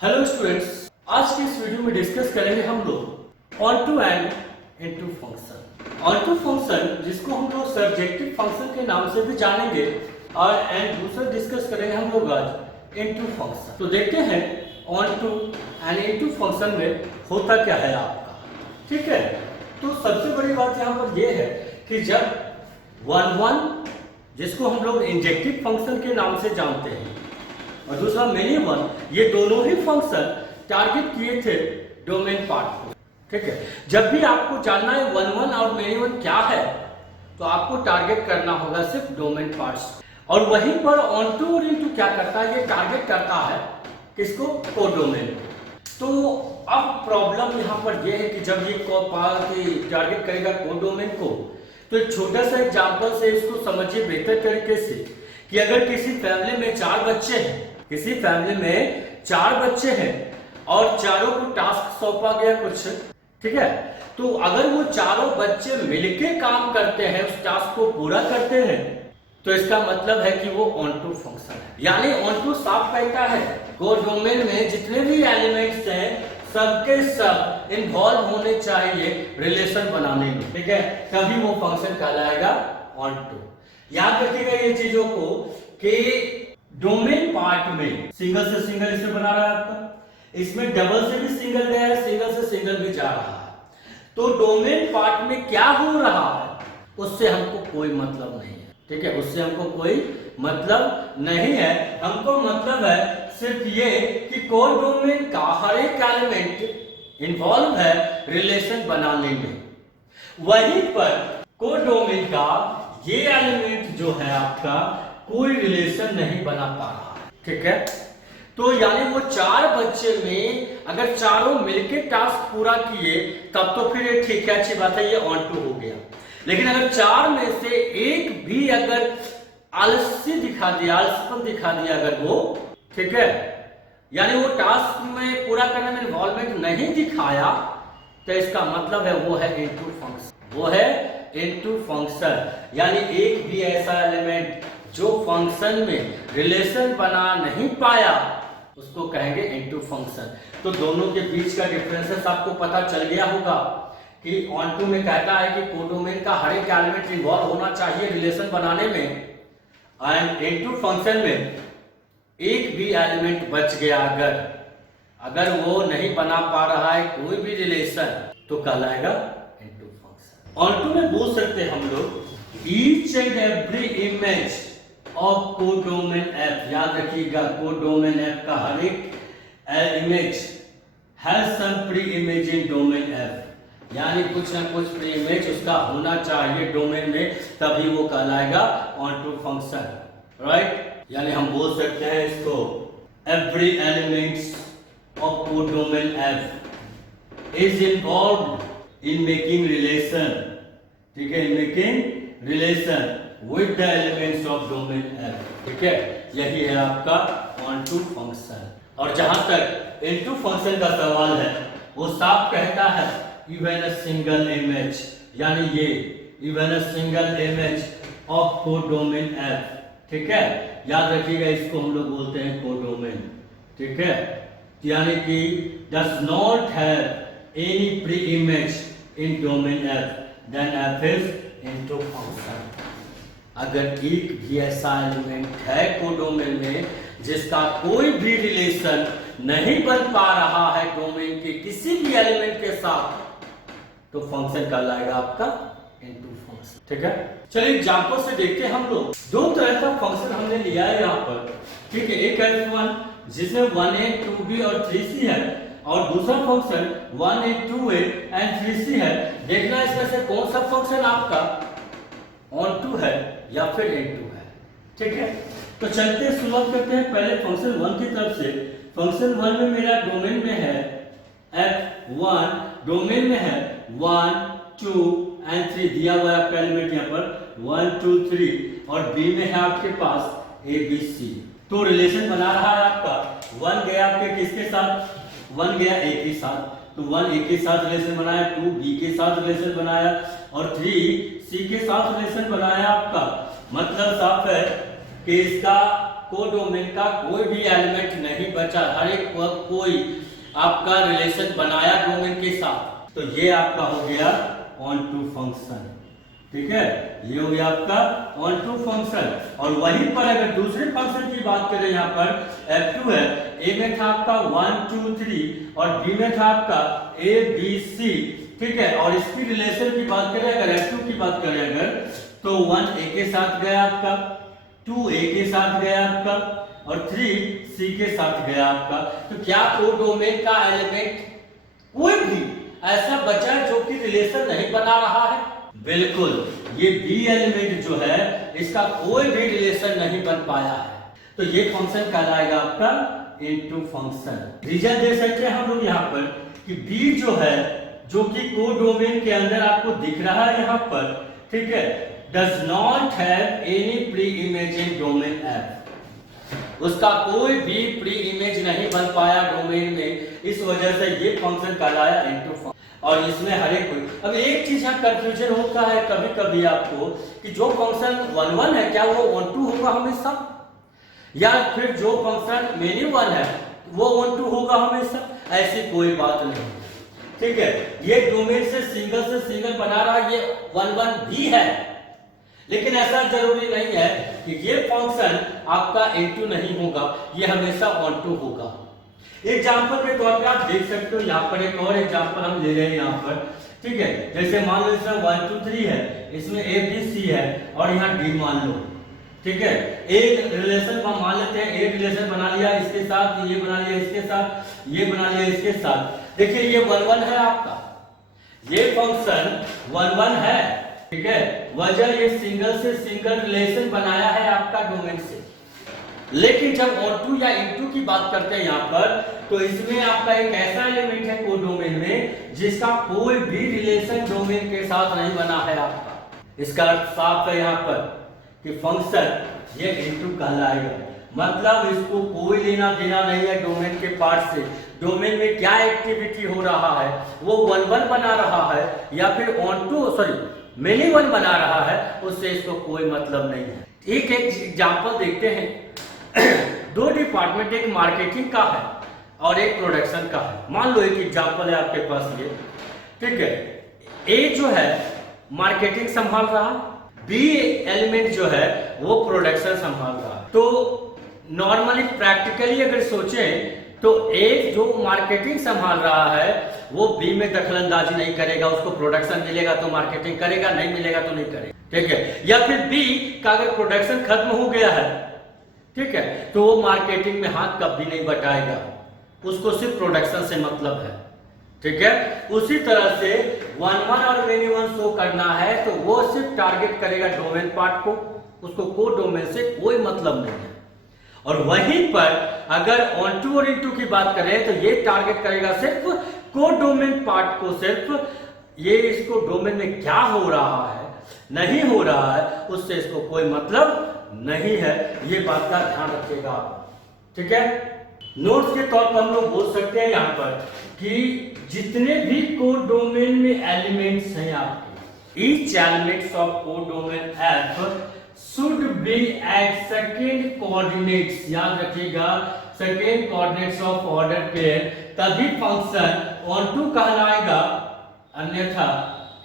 Hello students, आज की इस वीडियो में डिस्कस करेंगे हम लोग onto and into function. Onto function जिसको हम लोग सब्जेक्टिव फंक्शन के नाम से भी जानेंगे और एंड दूसरा डिस्कस करेंगे हम लोग आज इनटू फंक्शन। तो देखते हैं onto and into function में होता क्या है आपका। ठीक है, तो सबसे बड़ी बात यहाँ पर यह है कि जब वन जिसको हम लोग इंजेक्टिव फंक्शन के नाम से जानते हैं और दूसरा मेनी वन, ये दोनों ही फंक्शन टारगेट किए थे डोमेन पार्ट को। ठीक है, जब भी आपको जानना है वन और मेनी वन क्या है तो आपको टारगेट करना होगा सिर्फ डोमेन पार्ट्स। और वहीं पर ऑन टू और इनटू क्या करता है, ये टारगेट करता है किसको, कोडोमेन। तो अब प्रॉब्लम यहाँ पर यह है कि जब ये टारगेट करेगा कोडोमेन को, तो एक छोटा सा एग्जांपल से इसको समझिए बेहतर तरीके से कि अगर किसी फैमिली में 4 बच्चे हैं, किसी फैमिली में 4 बच्चे हैं और चारों को टास्क सौंपा गया कुछ, ठीक है, तो अगर वो चारों बच्चे मिलके काम करते हैं, उस टास्क को पूरा करते हैं, तो इसका मतलब है कि वो ऑन टू फंक्शन है। यानी ऑन टू साफ कहता है कोडोमेन में जितने भी एलिमेंट्स हैं सबके सब इन्वॉल्व होने चाहिए रिलेशन बनाने में। ठीक है, तभी वो फंक्शन कहलाएगा ऑन टू। याद रखिएगा ये चीजों को कि डोमेन पार्ट में सिंगल से सिंगल इसमें बना रहा है आपका, इसमें डबल से भी सिंगल गया है, सिंगल से सिंगल भी जा रहा है। तो डोमेन पार्ट में क्या हो रहा है उससे हमको कोई मतलब नहीं है। ठीक है, उससे हमको कोई मतलब नहीं है। हमको मतलब है सिर्फ ये कि कोडोमेन का हर एक एलिमेंट इन्वॉल्व है रिलेशन बनाने में। वहीं पर कोडोमेन का ये एलिमेंट जो है आपका कोई रिलेशन नहीं बना पा रहा है। ठीक है, तो यानी वो 4 बच्चे में अगर चारों मिलके टास्क पूरा किए तब तो फिर ये ठीक है, अच्छी बात है, ये ऑन टू हो गया। लेकिन अगर 4 में से एक भी अगर आलस्य दिखा दिया, आलसपन दिखा दिया अगर वो, ठीक है, यानी वो टास्क में पूरा करने में इन्वॉल्वमेंट नहीं दिखाया, तो इसका मतलब है वो है इनटू फंक्शन, वो है इनटू फंक्शन। यानी एक भी ऐसा एलिमेंट जो फंक्शन में रिलेशन बना नहीं पाया उसको कहेंगे इनटू फंक्शन। तो दोनों के बीच का डिफरेंसेस आपको पता चल गया होगा कि ऑन टू में कहता है कि कोडोमेन का हर एक एलिमेंट इन्वॉल्व होना चाहिए रिलेशन बनाने में, एंड इनटू फंक्शन में एक भी एलिमेंट बच गया अगर वो नहीं बना पा रहा है कोई भी रिलेशन तो कहलाएगा इनटू फंक्शन। ऑन टू में बोल सकते हैं हम लोग each and every image of codomain F. याद रखिएगा कोडोमेन एफ का हर एक image has some pre image in domain F, यानी कुछ ना कुछ प्री इमेज उसका होना चाहिए डोमेन में, तभी वो कहलाएगा ऑन टू फंक्शन। राइट, यानी हम बोल सकते हैं इसको every elements of codomain F is involved in making relation. ठीक है, in making relation with the elements of domain F. ठीक है, यही है आपका ऑन टू फंक्शन। और जहां तक इनटू फंक्शन का सवाल है वो साफ कहता है इवन अ सिंगल इमेज, यानी ये even a single image of codomain F. ठीक है, याद रखिएगा इसको हम लोग बोलते हैं कोडोमेन। ठीक है, यानी कि does not have any pre image in domain F then F is into function. अगर एक भी ऐसा एलिमेंट है कोडोमेन में जिसका कोई भी रिलेशन नहीं बन पा रहा है डोमेन के किसी भी एलिमेंट के साथ, तो फंक्शन कहलाएगा आपका इनटू फंक्शन। ठीक है, चलिए एग्जांपल से देखते हैं हम लोग। 2 तरह का फंक्शन हमने लिया है यहाँ पर। ठीक है, एक है F1 जिसमें 1a 2b और 3c है, और दूसरा function 1a 2a and 3c है। देखना इसमें से कौन सा फंक्शन आपका ऑन टू है या फिर इनटू है। ठीक है, तो चलते शुरुआत करते हैं पहले फंक्शन 1 की तरफ से। फंक्शन 1 में मेरा डोमेन में है F1, डोमेन में है 1 2 एंड 3 दिया हुआ है आपका एलिमेंट यहाँ पर 1 2 3, और B में है आपके पास ABC। तो रिलेशन बना रहा है आपका 1 गया आपके किसके साथ, 1 गया A के साथ, तो 1 A के साथ रिलेशन बनाया, 2 B के साथ रिलेशन बनाया, और 3 C के साथ रिलेशन बनाया आपका। मतलब साफ है कि इसका कोडोमेन का कोई भी एलिमेंट नहीं बचा, हर एक वक्त कोई आपका रिलेशन बनाया डोमेन के साथ। तो ये आपका हो गया ऑन टू फंक्शन, ठीक है, ये हो गया आपका ऑन टू फंक्शन। और वहीं पर अगर दूसरे फंक्शन की बात करें, यहाँ पर F2 है, ए में था आपका 1 2 3 और बी में था आपका ABC, ठीक है। और इसकी रिलेशन की बात करें अगर F2 की बात करें अगर, तो 1 A के साथ गया आपका, 2 A के साथ गया आपका और 3 C के साथ गया आपका। तो क्या कोडोमेन का एलिमेंट कोई भी ऐसा बचा जो कि रिलेशन नहीं बना रहा है? बिल्कुल, ये बी एलिमेंट जो है इसका कोई भी रिलेशन नहीं बन पाया है। तो ये फंक्शन कहलाएगा आपका इनटू फंक्शन। रीजन दे सकते हैं हम लोग यहाँ पर कि बी जो है, जो कि कोडोमेन के अंदर आपको दिख रहा है यहाँ पर, ठीक है, does not have any pre image in domain F, उसका कोई भी प्री इमेज नहीं बन पाया डोमेन में, इस वजह से ये फंक्शन कहलाया इनटू फंक्शन। और इसमें हर एक अब एक चीज यहाँ कंफ्यूजन होता है कभी कभी आपको कि जो फंक्शन 1 1 है क्या वो 1 2 होगा हमेशा, या फिर जो फंक्शन मेनी 1 है वो 1 2 होगा हमेशा? ऐसी कोई बात नहीं, ठीक है। ये डोमेन से सिंगल बना रहा, ये 1 1 भी है, लेकिन ऐसा जरूरी नहीं है कि ये फंक्शन आपका इनटू नहीं होगा, ये हमेशा 1 2 होगा। एग्जाम्पल के तौर पे आप देख सकते हो, यहाँ पर एक और एग्जाम्पल हम ले रहे हैं यहाँ पर, ठीक है। जैसे मान लो इसमें 1 2 3 है, इसमें ABC है और यहाँ D मान लो, ठीक है। एक रिलेशन मान लेते हैं, एक रिलेशन बना लिया इसके साथ, ये बना लिया इसके साथ, ये बना लिया इसके साथ। देखिए ये 1 1 है आपका, ये फंक्शन 1 1 है, ठीक है। वजह ये सिंगल से सिंगल रिलेशन बनाया है आपका डोमेन से। लेकिन जब ऑन टू या इनटू की बात करते हैं यहाँ पर, तो इसमें आपका एक ऐसा एलिमेंट है कोडोमेन में जिसका कोई भी रिलेशन डोमेन के साथ नहीं बना है आपका। इसका अर्थ साफ है यहाँ पर कि फंक्शन ये इनटू कहलाएगा, मतलब इसको कोई लेना देना नहीं है डोमेन के पार्ट से। डोमेन में क्या एक्टिविटी हो रहा है, वो 1 1 बना रहा है या फिर ऑन टू मेनी 1 बना रहा है, उससे इसको कोई मतलब नहीं है। एक एग्जांपल देखते हैं। दो डिपार्टमेंट, एक मार्केटिंग का है और एक प्रोडक्शन का है। मान लो एक एग्जांपल है आपके पास ये, ठीक है। ए जो है मार्केटिंग संभाल रहा, बी एलिमेंट जो है वो प्रोडक्शन संभाल रहा। तो नॉर्मली प्रैक्टिकली अगर सोचें तो ए जो मार्केटिंग संभाल रहा है वो बी में दखलंदाजी नहीं करेगा, उसको प्रोडक्शन मिलेगा तो मार्केटिंग करेगा, नहीं मिलेगा तो नहीं करेगा, ठीक है। या फिर बी का अगर प्रोडक्शन खत्म हो गया है, ठीक है, तो वो मार्केटिंग में हाथ कभी नहीं बटाएगा, उसको सिर्फ प्रोडक्शन से मतलब है, ठीक है। उसी तरह से 1 1 और मेनी 1 शो करना है तो वो सिर्फ टारगेट करेगा डोमेन पार्ट को, उसको कोडोमेन से कोई मतलब नहीं है। और वहीं पर अगर ऑन टू और इनटू की बात करें तो ये टारगेट करेगा सिर्फ कोडोमेन पार्ट को, सिर्फ ये इसको डोमेन में क्या हो रहा है नहीं हो रहा है उससे इसको कोई मतलब नहीं है। ये बात का ध्यान रखिएगा आप, ठीक है। नोट्स के तौर पर हम लोग बोल सकते हैं यहाँ पर कि जितने भी कोडोमेन में एलिमेंट्स हैं आपके, each elements of codomain F should be at second coordinates, याद रखिएगा second coordinates of order pair, तभी फंक्शन ऑन टू कहलाएगा, अन्यथा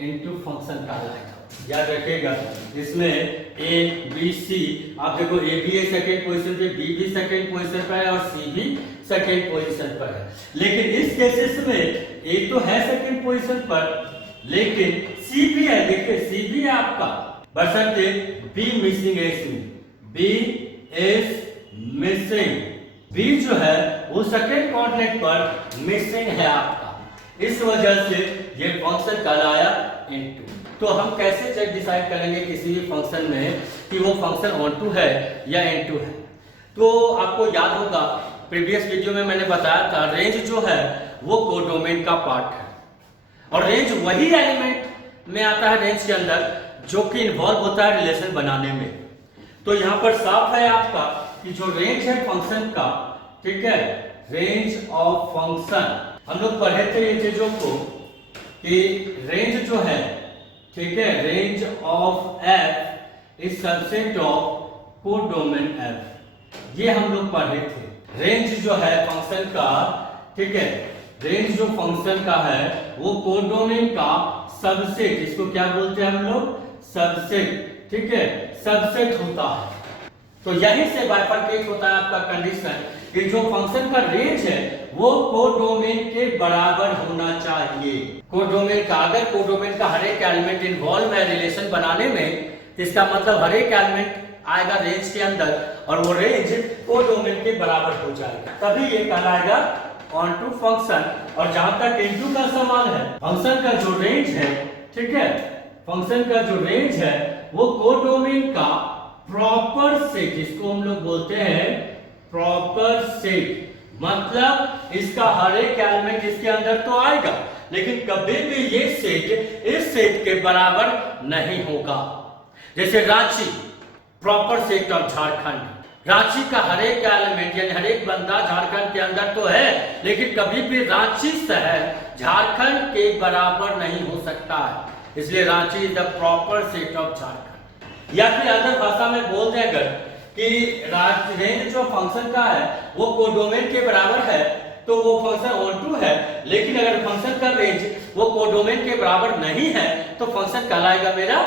इनटू फंक्शन कहलाएगा। याद रखिएगा इसमें ए बी सी, आप देखो ए भी सेकेंड पोजीशन पे, बी भी सेकेंड पोजीशन पर है और सी भी सेकेंड पोजीशन पर है। लेकिन इस केसेस में ए तो है सेकेंड पोजीशन पर, लेकिन सी भी है, देखिए सी भी है आपका, बशर्ते बी मिसिंग है, इसमें बी इज मिसिंग, बी जो है वो सेकेंड कोऑर्डिनेट पर मिसिंग है आपका, इस वजह से ये फंक्शन कहलाया इनटू। तो हम कैसे डिसाइड करेंगे किसी भी फंक्शन में कि वो फंक्शन ऑन टू है या इनटू है? तो आपको याद होगा प्रीवियस वीडियो में मैंने बताया था रेंज जो है वो कोडोमेन का पार्ट है, और रेंज वही एलिमेंट में आता है रेंज के अंदर जो कि इन्वॉल्व होता है रिलेशन बनाने में। तो यहाँ पर साफ है आपका कि जो रेंज है फंक्शन का, ठीक है, रेंज ऑफ फंक्शन, हम लोग पढ़े थे ये चीजों को कि रेंज जो है, ठीक है, range of F is subset of codomain F. ये हम लोग पढ़े थे। रेंज जो है फंक्शन का, ठीक है, रेंज जो फंक्शन का है वो कोडोमेन का सबसेट, इसको क्या बोलते हैं हम लोग, सबसेट, ठीक है, सबसेट होता है। तो यहीं से बाइफरकेट होता है आपका कंडीशन कि जो फंक्शन का रेंज है वो कोडोमेन के बराबर होना चाहिए। कोडोमेन का, अगर कोडोमेन का हर एक एलिमेंट इन्वॉल्व है रिलेशन बनाने में, तो इसका मतलब हर एक एलिमेंट आएगा रेंज के अंदर और वो रेंज कोडोमेन के बराबर हो जाएगा, तभी ये कहलाएगा ऑनटू फंक्शन। और जहां तक इनटू का सवाल है, फंक्शन का जो रेंज है, ठीक है, फंक्शन का जो रेंज है वो कोडोमेन का प्रॉपर सेट, जिसको हम लोग बोलते हैं प्रॉपर सेट, मतलब इसका हर एक एलिमेंट इसके अंदर तो आएगा, लेकिन कभी भी ये सेट इस सेट के बराबर नहीं होगा। जैसे Ranchi proper set of Jharkhand, Ranchi का हर एक एलिमेंट यानी हर एक बंदा झारखंड के अंदर तो है, लेकिन कभी भी रांची शहर झारखंड के बराबर नहीं हो सकता है, इसलिए Ranchi is the proper set of Jharkhand. या फिर अदर भाषा में बोल दें अगर कि रेंज जो फंक्शन का है वो कोडोमेन के बराबर है तो वो फंक्शन ऑनटू है, लेकिन अगर फंक्शन का रेंज वो कोडोमेन के बराबर नहीं है तो फंक्शन कहलाएगा मेरा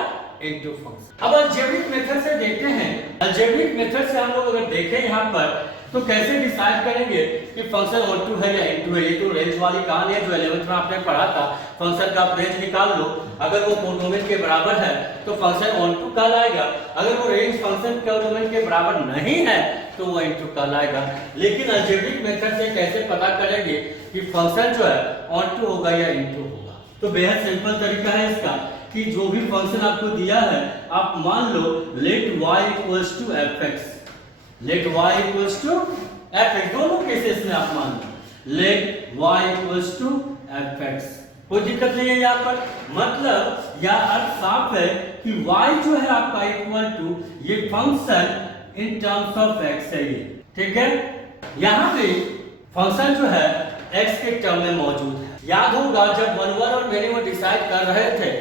इनटू फंक्शन। अब अलजेब्रिक मेथड से देखते हैं, अलजेब्रिक मेथड से हम लोग अगर देखें यहाँ पर तो कैसे डिसाइड करेंगे कि फंक्शन ऑनटू है या इनटू है। ये तो रेंज वाली कहानी है जो 11th में आपने पढ़ा था, फंक्शन का आप रेंज निकाल लो, अगर वो कोडोमेन के बराबर है तो फंक्शन ऑनटू कहलाएगा, अगर वो रेंज फंक्शन कोडोमेन के बराबर नहीं है तो वो इनटू कहलाएगा। लेकिन अलजेब्रिक मेथड से कैसे पता करेंगे कि फंक्शन जो है ऑनटू होगा या इनटू होगा, तो बेहद सिंपल तरीका है इसका कि जो भी फंक्शन आपको दिया है आप मान लो let y equals to fx, let y equals to fx, दोनों केसेस में आप मान लो let y equals to fx, कोई दिक्कत नहीं है यहाँ पर, मतलब यह अर्थ साफ है कि y जो है आपका इक्वल टू ये function in terms of x है ये, ठीक है। यहाँ पे फंक्शन जो है x के टर्म में मौजूद है। याद होगा जब 1 1 और मिनिमम डिसाइड कर रहे थे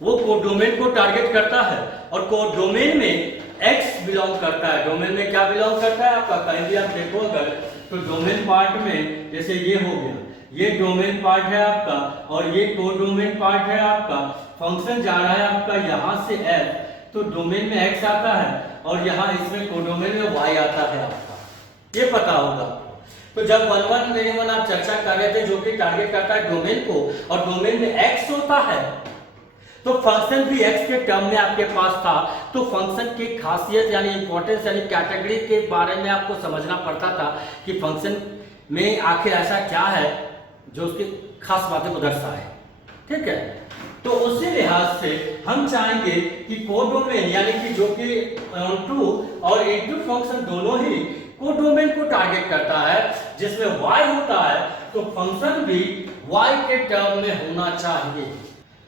वो कोडोमेन को टारगेट करता है और कोडोमेन में x बिलोंग करता है। डोमेन में क्या बिलोंग करता है आपका, कहीं भी आप देखो अगर तो डोमेन पार्ट में जैसे ये हो गया, ये डोमेन पार्ट है आपका और ये कोडोमेन पार्ट है आपका। फंक्शन जा रहा है आपका यहाँ से f, तो डोमेन में x आता है और यहाँ इसमें कोडोमेन में y आता है आपका, ये पता होगा। तो जब 1 1 मिनिमम आप चर्चा कर रहे थे जो कि टारगेट करता है डोमेन को और डोमेन में x होता है तो फंक्शन भी x के टर्म में आपके पास था, तो फंक्शन की खासियत यानी इंपॉर्टेंस यानी कैटेगरी के बारे में आपको समझना पड़ता था कि फंक्शन में आखिर ऐसा क्या है जो उसकी खास बातें को दर्शाए, ठीक है। तो उसी लिहाज से हम चाहेंगे कि कोडोमेन यानी कि जो कि ऑनटू और इनटू फंक्शन दोनों ही कोडोमेन को टारगेट करता है जिसमें y होता है, तो फंक्शन भी y के टर्म में होना चाहिए,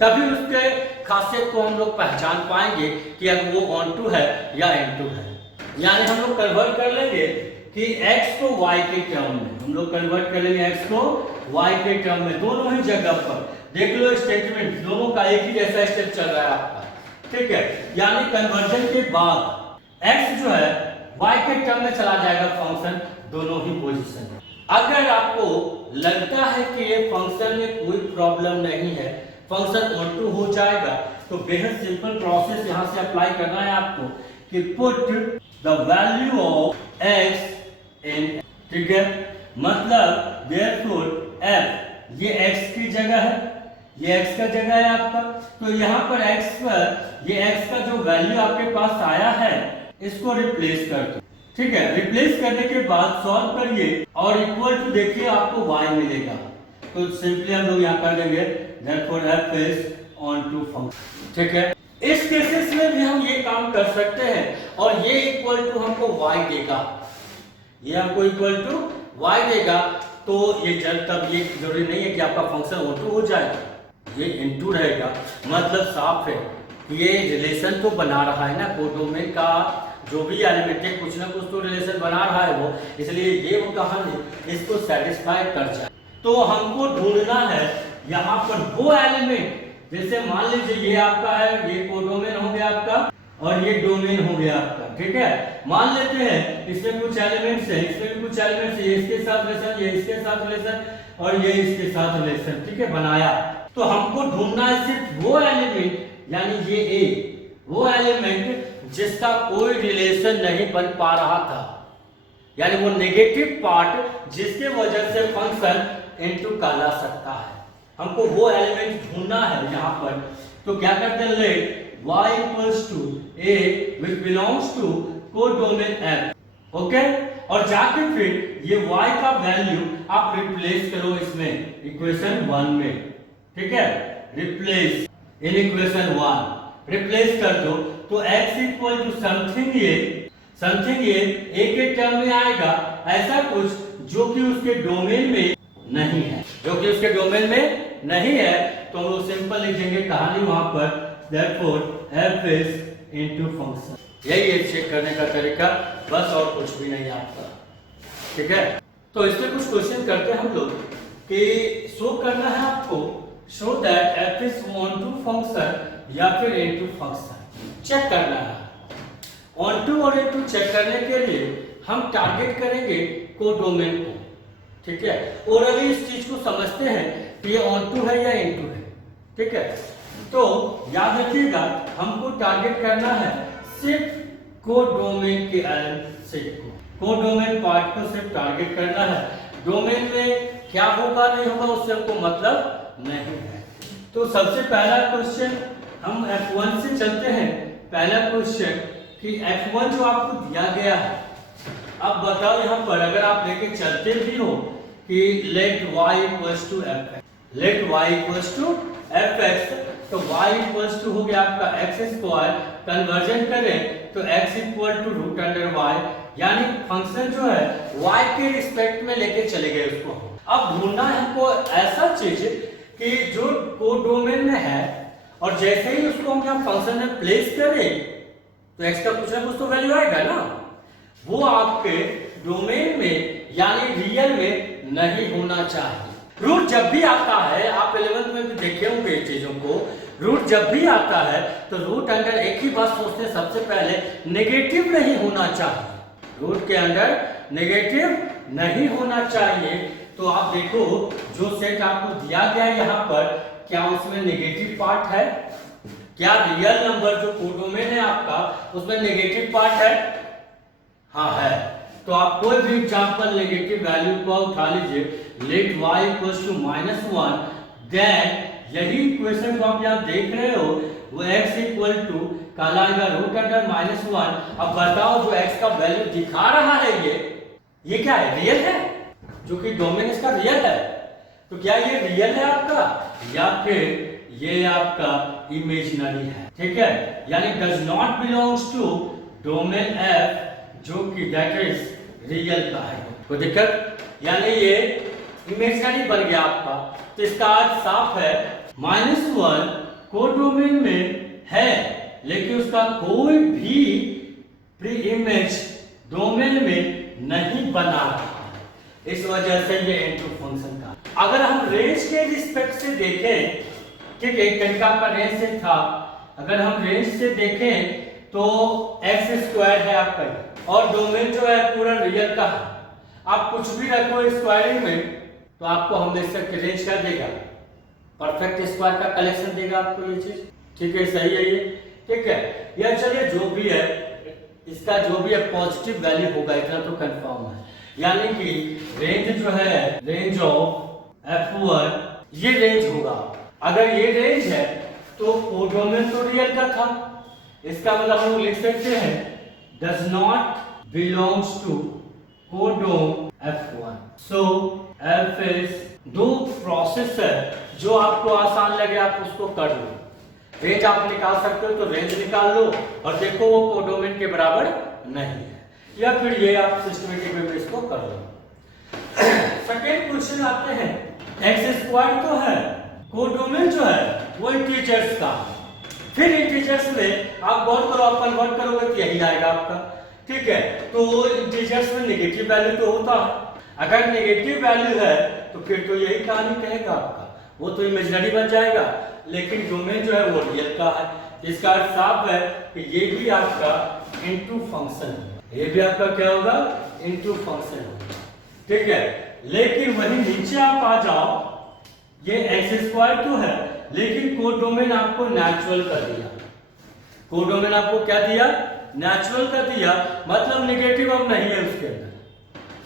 तभी उसके खासियत को हम लोग पहचान पाएंगे कि अगर वो ऑनटू है या इनटू है। यानी हम लोग कन्वर्ट कर लेंगे कि x को y के टर्म में, हम लोग कन्वर्ट कर लेंगे x को y के टर्म में, दोनों ही जगह पर देख लो स्टेटमेंट दोनों का एक ही जैसा स्टेप चल रहा है आपका, ठीक है। यानी कन्वर्जन के बाद x जो है y के टर्म में चला जाएगा फंक्शन दोनों ही पोजीशन में। अगर आपको लगता है कि ये फंक्शन में कोई प्रॉब्लम नहीं है, फंक्शन ऑनटू हो जाएगा, तो बेहद सिंपल प्रोसेस यहां से अप्लाई करना है आपको कि put the value of x इन, ठीक है, मतलब देयरफॉर f ये x की जगह है, ये x का जगह है आपका, तो यहाँ पर x पर ये x का जो वैल्यू आपके पास आया है इसको रिप्लेस कर दो, ठीक है। रिप्लेस करने के बाद सॉल्व करिए और इक्वल टू देखिए आपको y मिलेगा, तो सिंपली हम लोग यहाँ कर देंगे therefore f is onto function, ठीक है। इस केसेस में भी हम ये काम कर सकते हैं और ये इक्वल टू हमको y देगा, ये हमको इक्वल टू y देगा, तो ये तब ये जरूरी नहीं है कि आपका फंक्शन ऑनटू हो जाए, ये इनटू रहेगा, मतलब साफ है ये रिलेशन तो बना रहा है ना कोडोमेन का, जो भी एलिमेंट है कुछ ना कुछ तो रिलेशन बना रहा है वो, इसलिए ये वो कहानी इसको सेटिस्फाई कर जाए। तो हमको ढूंढना है यहाँ पर वो एलिमेंट, जैसे मान लीजिए ये आपका है, ये कोडोमेन हो गया आपका और ये डोमेन हो गया आपका, ठीक है। मान लेते हैं इसमें कुछ एलिमेंट्स है, इसमें भी कुछ एलिमेंट्स है, ये इसके साथ रिलेशन, ये इसके साथ रिलेशन और ये इसके साथ रिलेशन, ठीक है, बनाया। तो हमको ढूंढना है सिर्फ वो एलिमेंट, यानी ये ए, वो एलिमेंट जिसका कोई रिलेशन नहीं बन पा रहा था, यानी वो नेगेटिव पार्ट जिसके वजह से फंक्शन इनटू कहला सकता है। हमको वो एलिमेंट ढूंढना है यहाँ पर। तो क्या करते हैं, let y equals to a which belongs to codomain f, okay. और जाके फिर ये y का वैल्यू आप रिप्लेस करो इसमें इक्वेशन 1 में, ठीक है। रिप्लेस इन इक्वेशन 1 रिप्लेस कर दो तो x इक्वल टू समथिंग ये a के टर्म में आएगा, ऐसा कुछ जो कि उसके डोमेन में नहीं है, जो कि उसके डोमेन में नहीं है। तो हम लोग सिंपल लिखेंगे कहानी वहां पर, therefore f is into function। यही है चेक करने का तरीका, बस और कुछ भी नहीं आपका, ठीक है। तो इसमें कुछ क्वेश्चन करते हैं हम लोग कि शो करना है आपको, show that f is onto function या फिर into function चेक करना है। onto और into चेक करने के लिए हम टारगेट करेंगे कोडोमेन को, ठीक है। और अभी इस चीज को समझते हैं कि ये onto है या into है, ठीक है। तो याद रखिएगा हमको टारगेट करना है सिर्फ कोडोमेन के सेट को, कोडोमेन पार्ट को सिर्फ टारगेट करना है। डोमेन में क्या होगा नहीं होगा उससे हमको मतलब नहीं है। तो सबसे पहला क्वेश्चन हम F1 से चलते हैं। पहला क्वेश्चन कि F1 जो आपको दिया गया है, अब बताओ यहाँ पर अगर आप लेके चलते भी हो कि let y equals to fx, let y equals to fx, तो y इक्वल्स टू हो गया आपका x स्क्वायर, कन्वर्जन करें तो x equal to root under y, यानी फंक्शन जो है y के रिस्पेक्ट में लेके चले गए उसको। अब ढूंढना है हमको ऐसा चीज कि जो कोडोमेन में है और जैसे ही उसको हम यहाँ फंक्शन में प्लेस करें तो x का कुछ ना कुछ तो वैल्यू आएगा ना, वो आपके डोमेन में यानी रियल में नहीं होना चाहिए। रूट जब भी आता है, आप 11th में भी देखे होंगे चीजों को, रूट जब भी आता है तो रूट अंडर एक ही बात सोचते हैं सबसे पहले, नेगेटिव नहीं होना चाहिए, रूट के अंदर नेगेटिव नहीं होना चाहिए। तो आप देखो जो सेट आपको दिया गया है यहाँ पर, क्या उसमें नेगेटिव पार्ट है? क्या रियल नंबर जो कोडोमेन है आपका उसमें नेगेटिव पार्ट है? हाँ है। तो आप कोई भी एग्जांपल नेगेटिव वैल्यू को उठा लीजिए, let y equals to -1, then यही इक्वेशन जो आप यहाँ देख रहे हो वो x इक्वल टू कहलाएगा रूट अंडर -1। अब बताओ जो x का वैल्यू दिखा रहा है ये क्या है? रियल है, जो कि डोमेन इसका रियल है। तो क्या ये रियल है आपका या फिर ये आपका इमेजिनरी है? ठीक है, यानी does not belongs to domain f, जो कि दैट इज रियल का है। कोई दिक्कत? यानी ये इमेजिनरी बन गया आपका। तो इसका अर्थ साफ है, -1 कोडोमेन में है लेकिन उसका कोई भी प्री इमेज डोमेन में नहीं बना रहा है, इस वजह से ये इनटू फंक्शन का। अगर हम रेंज के रिस्पेक्ट से देखें, ठीक है, एक तरीका आपका रेंज से था, अगर हम रेंज से देखें तो x स्क्वायर है आपका और डोमेन जो है पूरा रियल का है। आप कुछ भी रखो स्क्वायरिंग में तो आपको हमेशा रेंज क्या देगा? परफेक्ट स्क्वायर का कलेक्शन देगा आपको ये चीज। ठीक है, सही है ये, ठीक है। या चलिए जो भी है इसका जो भी है पॉजिटिव वैल्यू होगा, इतना तो कंफर्म है। यानी कि रेंज जो है रेंज ऑफ F1 ये रेंज होगा। अगर ये रेंज है तो कोडोमेन तो रियल का था, इसका मतलब हम लोग लिख सकते हैं does not belongs to codomain F1। So F is, दो प्रोसेस है जो आपको आसान लगे आप उसको कर लो। रेंज आप निकाल सकते हो तो रेंज निकाल लो और देखो वो कोडोमेन के बराबर नहीं है, या फिर ये आप सिस्टमेटिक वे में इसको कर लो। सेकेंड क्वेश्चन आते हैं, एक्स स्क्वायर तो है, कोडोमेन जो है वो इंटीजर्स का। फिर इंटीजर्स में आप गौर करो, आप कन्वर्ट करोगे तो यही आएगा आपका। ठीक है, तो इंटीजर्स में नेगेटिव वैल्यू तो होता है। अगर नेगेटिव वैल्यू है तो फिर तो यही कहानी कहेगा आपका, वो तो इमेजिनरी बन जाएगा, लेकिन डोमेन जो है वो रियल का है। इसका अर्थ साफ है कि ये भी आपका इनटू फंक्शन, ये भी आपका क्या होगा, इनटू फंक्शन होगा, ठीक है। लेकिन वही नीचे आप आ जाओ, ये एक्स स्क्वायर तो है लेकिन कोडोमेन आपको नेचुरल कर दिया, कोडोमेन आपको क्या दिया, नेचुरल कर दिया, मतलब नेगेटिव अब नहीं है उसके अंदर,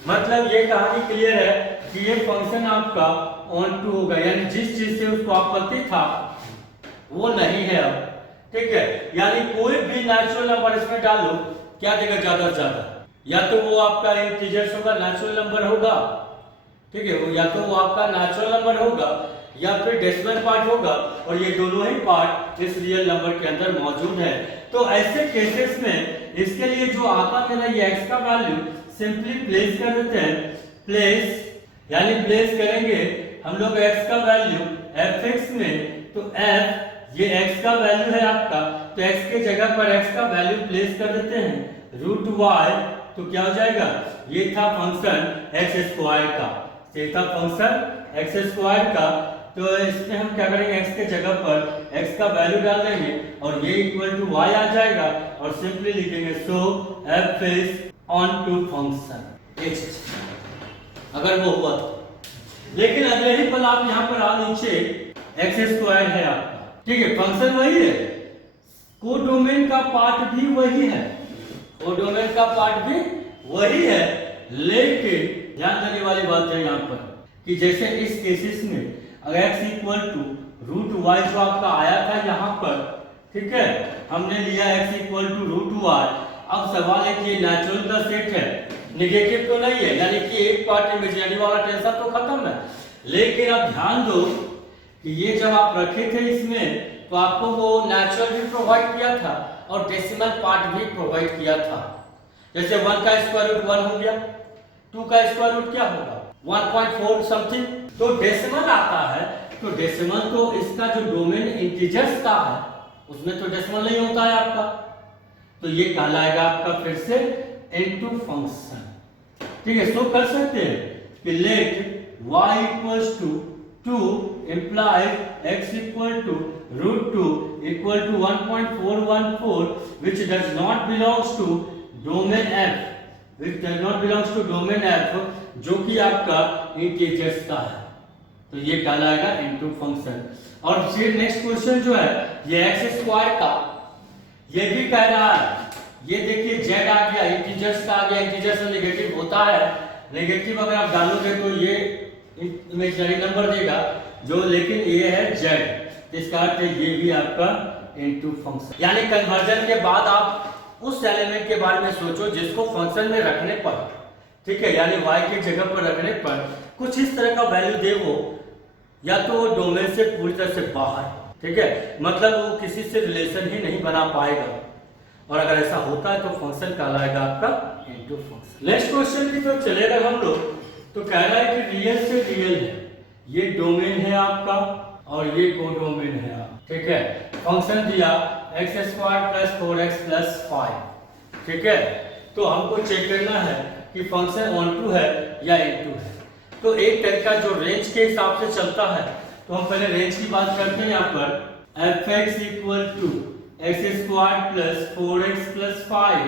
मतलब ये कहानी क्लियर है कि ये फंक्शन आपका ऑन टू होगा, यानी जिस चीज से उसको आपत्ति था वो नहीं है अब, ठीक है। यानी कोई भी नेचुरल नंबर इसमें डालो, क्या देगा ज्यादा से ज्यादा, या तो वो आपका इंटीजर्स होगा, नेचुरल नंबर होगा, ठीक है, या तो वो आपका नेचुरल नंबर होगा या फिर डेसिमल पार्ट होगा, और ये दोनों ही पार्ट इस रियल नंबर के अंदर मौजूद है। तो ऐसे केसेस में इसके लिए जो आता है ना, ये x का वैल्यू सिंपली प्लेस कर देते हैं, प्लेस यानी प्लेस करेंगे हम लोग x का वैल्यू fx में, तो f ये x का वैल्यू है आपका, तो x के जगह पर x का वैल्यू प्लेस कर देते हैं रूट y, तो क्या हो जाएगा, ये था फंक्शन x स्क्वायर का, ये था फंक्शन x स्क्वायर का, तो इसमें हम क्या करेंगे, x के जगह पर x का वैल्यू डाल देंगे और ये इक्वल टू y आ जाएगा, और सिंपली लिखेंगे so f is onto function x, अगर वो हुआ तो। लेकिन अगले ही पल आप यहाँ पर आ नीचे एक्स स्क्वायर है आपका, ठीक है, फंक्शन वही है, कोडोमेन का पार्ट भी वही है, कोडोमेन का पार्ट भी वही है, लेकिन ध्यान देने वाली बात है यहाँ पर कि जैसे इस केसेस में अगर x equal to root Y जो आपका आया था यहाँ पर, ठीक है, हमने लिया x equal to root Y, अब सवाल है कि ये नेचुरल का सेट है, नेगेटिव तो नहीं है, यानी कि एक पार्ट इमेजिनरी वाला टेंशन तो खत्म है। लेकिन अब ध्यान दो कि ये जब आप रखे थे इसमें, तो आपको वो नेचुरल भी प्रोवाइड किया था और डेसिमल पार्ट भी प्रोवाइड किया था। जैसे 1 का स्क्वायर रूट 1 हो गया, 2 का स्क्वायर रूट क्या होगा 1.4 समथिंग, तो डेसिमल आता है, तो डेसिमल तो इसका जो डोमेन इंटीजर्स का है उसमें तो डेसिमल नहीं होता है आपका, तो ये कहलाएगा आपका फिर से इनटू फंक्शन, ठीक है। सो कर सकते हैं कि let y equals to 2 implies x equal to root 2 equal to 1.414 which does not belongs to domain f, which does not belongs to domain f, जो कि आपका इंटीजर्स का है, तो ये कहलाएगा इनटू फंक्शन। और फिर नेक्स्ट क्वेश्चन जो है ये एक्स स्क्वायर का, ये भी कह रहा है, ये देखिए z आ गया, इंटीजर्स का आ गया, इंटीजर्स में नेगेटिव होता है, नेगेटिव अगर आप डालोगे तो ये इमेजिनरी नंबर देगा जो, लेकिन ये है z, इसका अर्थ है ये भी आपका इनटू फंक्शन। यानी कन्वर्जन के बाद आप उस एलिमेंट के बारे में सोचो जिसको फंक्शन में रखने पर, ठीक है, यानी y की जगह पर रखने पर कुछ इस तरह का वैल्यू दे वो, या तो वो डोमेन से पूरी तरह से बाहर, ठीक है, मतलब वो किसी से रिलेशन ही नहीं बना पाएगा, और अगर ऐसा होता है तो फंक्शन कहलाएगा आपका इनटू फंक्शन। नेक्स्ट क्वेश्चन की तो चलेगा हम लोग, तो कह रहा है कि रियल से रियल है, ये डोमेन है आपका और ये कोडोमेन है आप, ठीक है, फंक्शन दिया x square plus 4x plus 5, ठीक है, तो हमको चेक करना है कि फंक्शन ऑन टू है या इनटू है। तो एक तरीका जो रेंज के हिसाब से चलता है, तो हम पहले रेंज की बात करते हैं, यहाँ पर fx equal to X square plus 4x plus 5,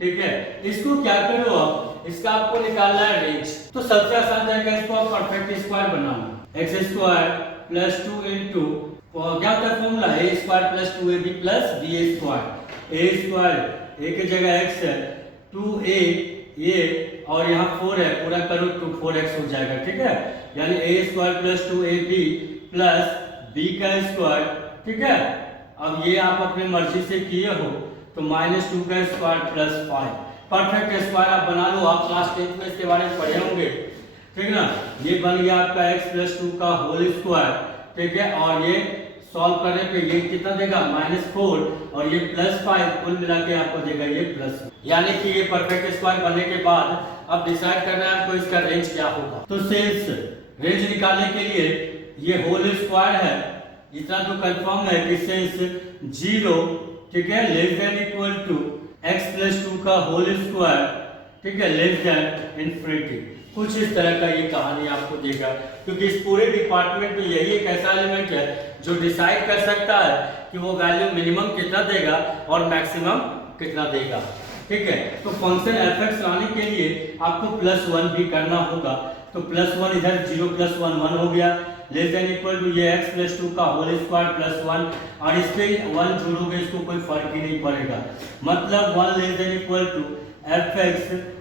ठीक है, इसको क्या करो आप, इसका आपको निकालना है रेंज, तो सबसे आसान तरीका इसको आप परफेक्ट स्क्वायर बनाना, एक्स स्क्वायर प्लस 2 इंटू क्या होता है formula, a square plus 2ab plus b square, a square a की जगह x है, 2a ये और यहाँ 4 है, पूरा करो तो 4x हो जाएगा, ठीक है, यानी a square plus 2ab plus b का स्क्वायर, ठीक है। अब ये आप अपने मर्जी से किए हो तो -2 का स्क्वायर प्लस 5, परफेक्ट स्क्वायर आप बना लो, आप क्लास 10th में इसके बारे में पढ़े होंगे, ठीक ना। ये बन गया आपका x प्लस 2 का होल स्क्वायर, ठीक है, और ये सॉल्व करने पे ये कितना देगा -4 और ये +5, कुल मिला के आपको देगा ये प्लस, यानी कि ये परफेक्ट स्क्वायर बनने के बाद अब डिसाइड करना है आपको इसका रेंज क्या होगा। तो सेल्स रेंज निकालने के लिए ये होल स्क्वायर है, इतना तो कंफर्म है कि सेल्स 0, ठीक है, less than equal to x plus 2 का होल स्क्वायर, ठीक है, लेस देन इनफिनिटी, कुछ इस तरह का ये कहानी आपको देगा, क्योंकि इस पूरे डिपार्टमेंट में यही एक ऐसा एलिमेंट है जो डिसाइड कर सकता है कि वो वैल्यू मिनिमम कितना देगा और मैक्सिमम कितना देगा। ठीक है, तो फंक्शन f(x) लाने के लिए आपको +1 भी करना होगा। तो +1 इधर 0 + 1 1 हो गया, लेस देन इक्वल टू ये x + 2 का होल स्क्वायर +1, और इस पे 1 जोड़ोगे इसको कोई फर्क ही नहीं पड़ेगा। मतलब 1 less than equal to f(x)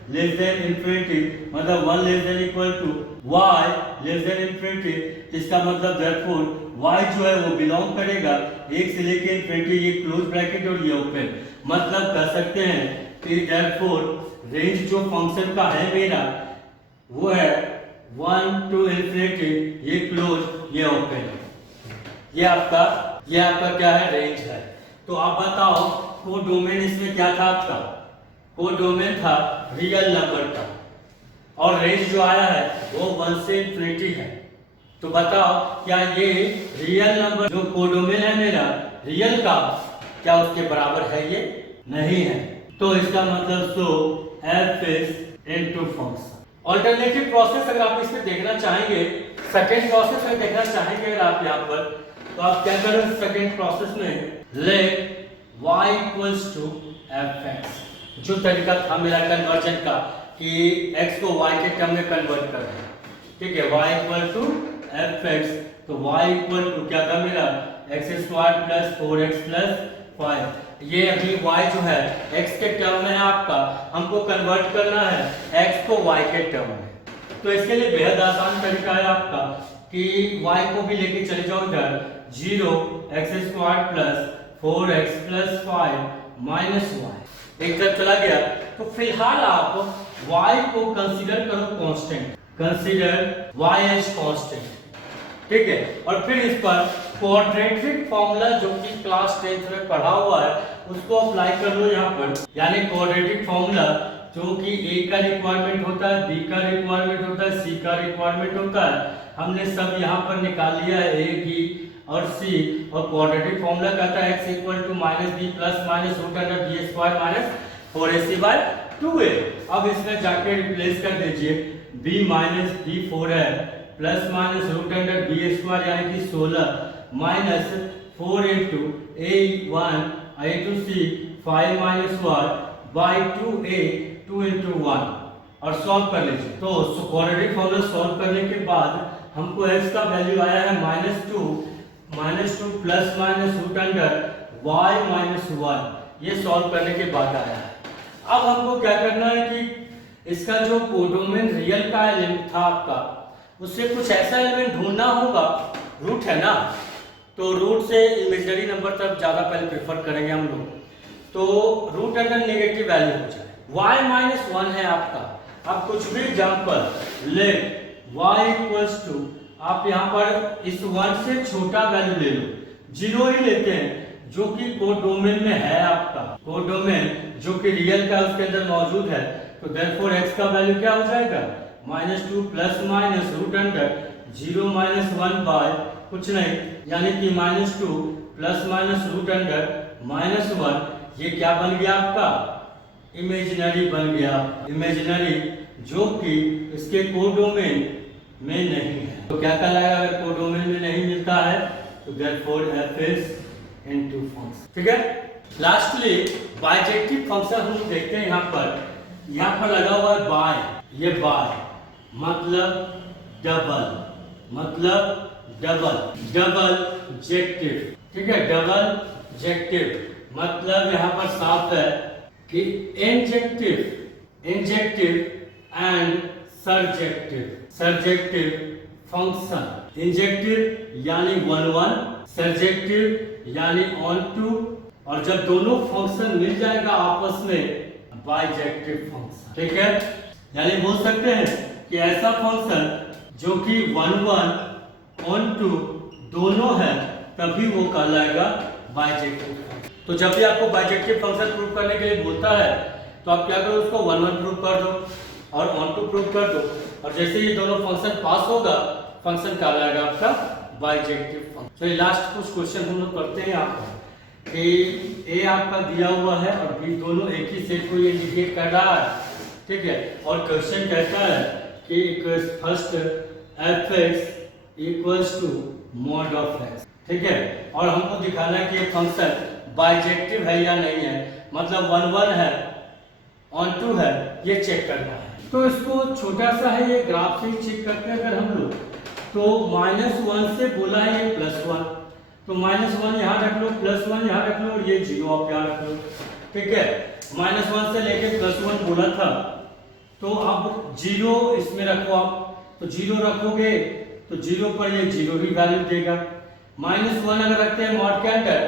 less than infinity, मतलब 1 less than equal to y less than infinity. इसका मतलब देयरफॉर y जो है वो बिलोंग करेगा 1 से लेकर इंफिनिटी, ये क्लोज ब्रैकेट और ये ओपन। मतलब कह सकते हैं कि देयरफॉर रेंज जो फंक्शन का है मेरा वो है 1 to इंफिनिटी, ये क्लोज ये ओपन। ये आपका क्या है, रेंज है। तो आप बताओ कोडोमेन इसमें क्या था आपका, कोडोमेन था रियल नंबर का, और रेंज जो आया है वो 1 से इंफिनिटी है। तो बताओ क्या ये रियल नंबर जो कोडोमेन है मेरा रियल का, क्या उसके बराबर है? ये नहीं है। तो इसका मतलब सो f is into function. Alternative process अगर आप इसमें देखना चाहेंगे, सेकंड प्रोसेस में देखना चाहेंगे अगर आप यहाँ पर, तो आप क्या करें सेकंड प्रोसेस में, let y equals to f(x), जो तरीका था मेरा कन्वर्जन का कि x को y के टर्म में कन्वर्ट कर दें। ठीक है, y इक्वल टू f(x), तो y इक्वल टू क्या था मेरा x² + 4x + 5। ये अभी y जो है x के टर्म में है आपका, हमको कन्वर्ट करना है x को y के टर्म में। तो इसके लिए बेहद आसान तरीका है आपका कि y को भी लेके चले जाओ इधर, 0x² + 4x + 5 माइनस y एक तरफ चला गया। तो फिलहाल आप y को कंसीडर करो constant, consider y as constant. ठीक है, और फिर इस पर क्वाड्रेटिक फॉर्मूला जो कि क्लास 10th में पढ़ा हुआ है उसको अप्लाई कर लो यहाँ पर। यानी क्वाड्रेटिक फॉर्मूला जो कि a का रिक्वायरमेंट होता है, b का रिक्वायरमेंट होता है, c का रिक्वायरमेंट होता है, हमने सब यहाँ पर निकाल लिया है, a, b और c। और क्वाड्रेटिक फॉर्मूला कहता है x equal to -b + -√b² - 4ac/2a। अब इसमें जाके रिप्लेस कर दीजिए, b - b 4 है, प्लस माइनस √b² यानी कि 16 minus 4 into a1 a2c 5 - 1 by 2a 2 into 1 और सॉल्व कर लीजिए। तो क्वाड्रेटिक फॉर्मूला सॉल्व करने के बाद हमको x का वैल्यू आया है -2 प्लस माइनस √y - 1, ये सॉल्व करने के बाद आया है। अब हमको क्या करना है कि इसका जो कोडोमेन रियल का एलिमेंट था आपका, उससे कुछ ऐसा एलिमेंट ढूंढना होगा, रूट है ना, तो रूट से इमेजिनरी नंबर तक ज्यादा पहले प्रेफर करेंगे हम लोग। तो रूट अंडर नेगेटिव वैल्यू हो जाए, y - 1 है आपका। अब कुछ भी example let y equals to, आप यहाँ पर इस 1 से छोटा वैल्यू ले लो, 0 ही लेते हैं जो कि कोडोमेन में है आपका, कोडोमेन जो कि रियल का उसके अंदर मौजूद है। तो देयरफॉर x का वैल्यू क्या हो जाएगा, -2 प्लस माइनस √0 - 1 बाय कुछ नहीं, यानी कि -2 प्लस माइनस √1, ये क्या बन गया आपका, इमेजिनरी बन गया, इमेजिनरी जो कि इसके कोडोमेन में नहीं है। तो क्या कहलाएगा, अगर कोडोमेन में नहीं मिलता है तो therefore f is into function. ठीक है, लास्टली बाइजेक्टिव फंक्शन हम देखते हैं। यहाँ पर लगा हुआ है बाय, ये बाय मतलब डबल, डबल जेक्टिव। ठीक है, डबल जेक्टिव मतलब यहाँ पर साफ है कि इंजेक्टिव एंड सरजेक्टिव फंक्शन। इंजेक्टिव यानी 1 1, सरजेक्टिव यानी ऑन टू, और जब दोनों फंक्शन मिल जाएगा आपस में बाइजेक्टिव फंक्शन। ठीक है, यानी बोल सकते हैं कि ऐसा फंक्शन जो कि 1 1 ऑन टू दोनों है तभी वो कहलाएगा बाइजेक्टिव फंक्शन। तो जब भी आपको बाइजेक्टिव फंक्शन प्रूव करने के लिए बोलता है तो आप क्या करो, उसको 1 1 प्रूव कर दो और ऑन टू प्रूव कर दो, और जैसे ये दोनों फंक्शन पास होगा फंक्शन कहलाएगा आपका बाइजेक्टिव फंक्शन। तो लास्ट कुछ क्वेश्चन हम लोग करते हैं यहाँ पर कि ए आपका दिया हुआ है और बी दोनों एक ही सेट को ये इंडिकेट कर रहा है। ठीक है, और क्वेश्चन कहता है कि first f(x) equals to mod of x। ठीक है, और हमको दिखाना है कि ये फंक्शन बाइजेक्टिव है या नहीं है। मतलब 1 1 है, ऑन टू है, ये चेक करना है। तो इसको छोटा सा है, ये ग्राफ से ही चेक करते हैं अगर हम लोग, तो -1 से बोला है ये +1, तो -1 यहाँ रख लो, +1 यहाँ रख लो और ये 0 आप यहाँ रख लो, ठीक है। -1 से लेके +1 बोला था, तो अब 0 इसमें रखो आप, तो 0 रखोगे तो 0 पर ये 0 ही वैल्यू देगा। -1 अगर रखते हैं मॉड के अंदर,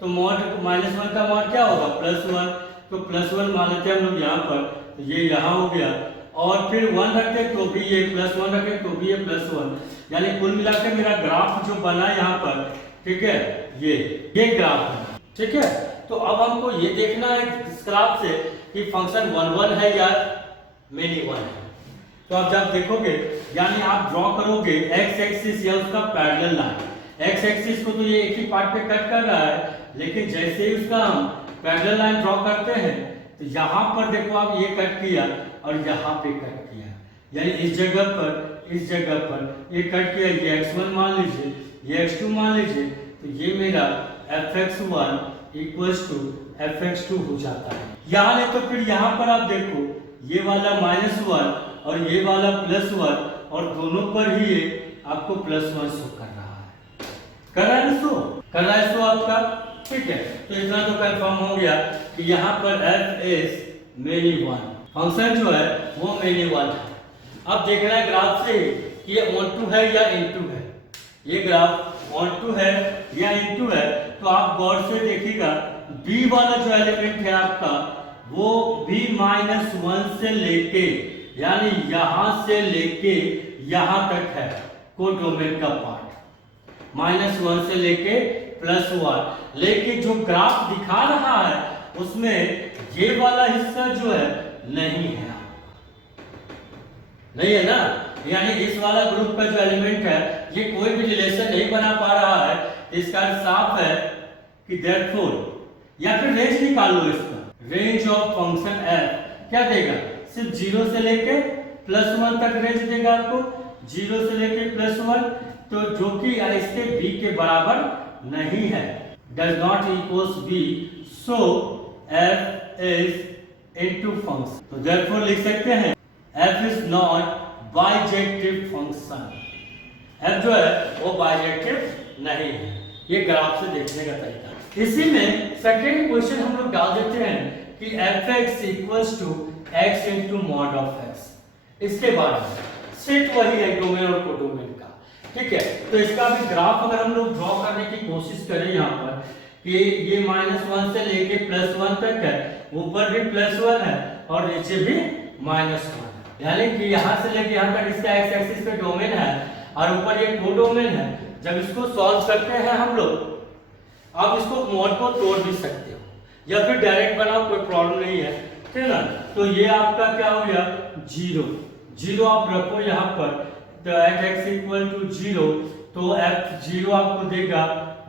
तो मॉड -1 का मॉड क्या होगा, +1, तो +1 मान लेते हैं हम लोग यहाँ पर, तो ये यहाँ हो गया, और फिर 1 रखते तो भी ये +1 रखें तो भी ये +1, यानी कुल मिलाकर मेरा ग्राफ जो बना यहाँ पर, ठीक है, ये ग्राफ है, ठीक है। तो अब हमको ये देखना है इस ग्राफ से कि फंक्शन 1 1 है या मेनी 1 है। तो आप जब देखोगे, यानी आप ड्रॉ करोगे एक्स एक्सिस या उसका पैरेलल लाइन, एक्स एक्सिस को तो ये एक ही पार्ट पे कट कर रहा है, लेकिन जैसे ही उसका हम पैरेलल लाइन ड्रॉ करते हैं, तो यहाँ पर देखो आप ये कट किया और यहाँ पे कट किया, यानी इस जगह पर ये कट किया, ये x1 मान लीजिए, ये x2 मान लीजिए, तो ये मेरा fx1 = fx2 हो जाता है। यहाँ नहीं तो फिर यहाँ पर आप देखो, ये वाला -1 और ये वाला +1, और दोनों पर ही ये आपको +1 शो कर रहा है, कर रहा है शो आपका, ठीक है। तो इतना तो कंफर्म हो गया कि यहाँ पर f is मेनी 1, फंक्शन जो है वो मेनी 1 है। अब देखना है ग्राफ से कि ये ऑन है या इनटू है, ये ग्राफ ऑन है या इनटू है, तो आप गौर से देखिएगा, b वाला जो एलिमेंट है आपका, वो b -1 से लेके, यानी यहां से लेके यहां तक है कोडोमेन का पार्ट, -1 से लेके +1, लेकिन जो ग्राफ दिखा रहा है उसमें ये वाला हिस्सा जो है नहीं है ना, यानी इस वाला ग्रुप का जो एलिमेंट है ये कोई भी रिलेशन नहीं बना पा रहा है। इसका साफ है कि देयरफॉर, या फिर रेंज निकाल लो इसका, रेंज ऑफ फंक्शन f क्या देगा, सिर्फ 0 से लेके +1 तक रेंज देगा आपको, 0 से लेके +1, तो जो कि इसके b के बराबर नहीं है, does not equals b, so f is into function, तो therefore लिख सकते हैं f is not bijective function, f जो है वो बाइजेक्टिव नहीं है। ये ग्राफ से देखने का तरीका। इसी में सेकंड क्वेश्चन हम लोग डाल देते हैं कि fx = x into mod of x, इसके बाद सेट वही है डोमेन और कोडोमेन का, ठीक है। तो इसका भी ग्राफ अगर हम लोग ड्रॉ करने की कोशिश करें यहाँ पर कि ये -1 से लेके +1 तक है, ऊपर भी +1 है और नीचे भी -1 है, यानी कि यहाँ से लेके यहाँ तक इसका x एक्सिस पे डोमेन है और ऊपर ये कोडोमेन है। जब इसको सॉल्व करते हैं हम लोग, आप इसको मॉड को तोड़ भी सकते हो या फिर डायरेक्ट बनाओ, कोई प्रॉब्लम नहीं है, ठीक है ना। तो ये आपका क्या हो गया, 0 आप रखो यहाँ पर, तो x = 0, तो f0 आपको देगा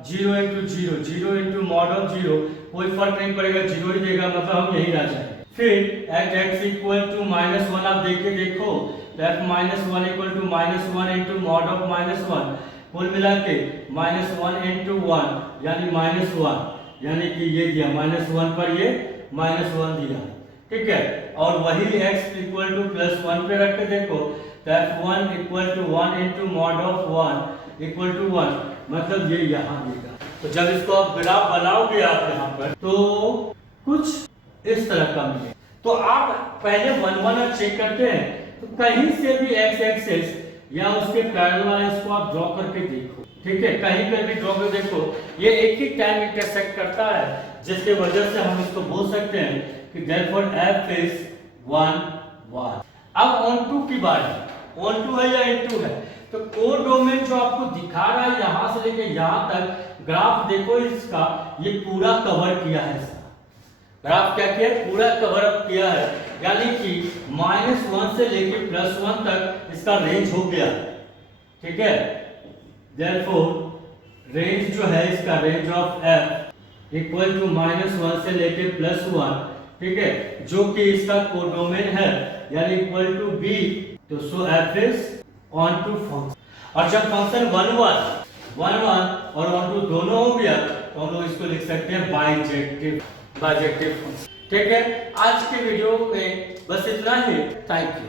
0 × 0, 0 × mod of 0, कोई फर्क नहीं पड़ेगा, 0 ही देगा, मतलब हम यही रह जाएंगे। फिर x = -1 आप देखो, तो f -1 = -1 × mod of -1, कुल मिला के -1 × 1 यानी -1, यानी कि ये दिया -1 पर ये -1 दिया, ठीक है। और वही x = +1 पे रख के देखो, तो f1 = 1 × mod of 1 = 1, मतलब ये यहाँ देगा। तो जब इसको आप ग्राफ बनाओगे आप यहाँ पर, तो कुछ इस तरह का मिले। तो आप पहले 1 1 चेक करते हैं, तो कहीं से भी x एक्सिस या उसके पैरेलल लाइंस को आप ड्रॉ करके देखो, ठीक है, कहीं पर भी ड्रॉ कर देखो, ये एक ही टाइम इंटरसेक्ट करता है, जिसके वजह से हम इसको बोल सकते हैं कि therefore f is 1 1। अब ऑन की बात, ऑन है या इनटू है, तो कोडोमेन जो आपको दिखा रहा है यहां से लेके यहां तक, ग्राफ देखो इसका, ये पूरा कवर किया है, इसका ग्राफ क्या किया, पूरा कवर अप किया है, यानी कि -1 से लेके +1 तक इसका रेंज हो गया, ठीक है। देयरफॉर रेंज जो है इसका, रेंज ऑफ f = -1 से लेके +1, ठीक है, जो कि इसका कोडोमेन है, यानी इक्वल टू b, तो सो f is onto फंक्शन। और जब फंक्शन 1 1 और onto दोनों हो गया, तो हम लोग इसको लिख सकते हैं बाइजेक्टिव, बाइजेक्टिव फंक्शन। ठीक है, आज के वीडियो में बस इतना ही। Thank you.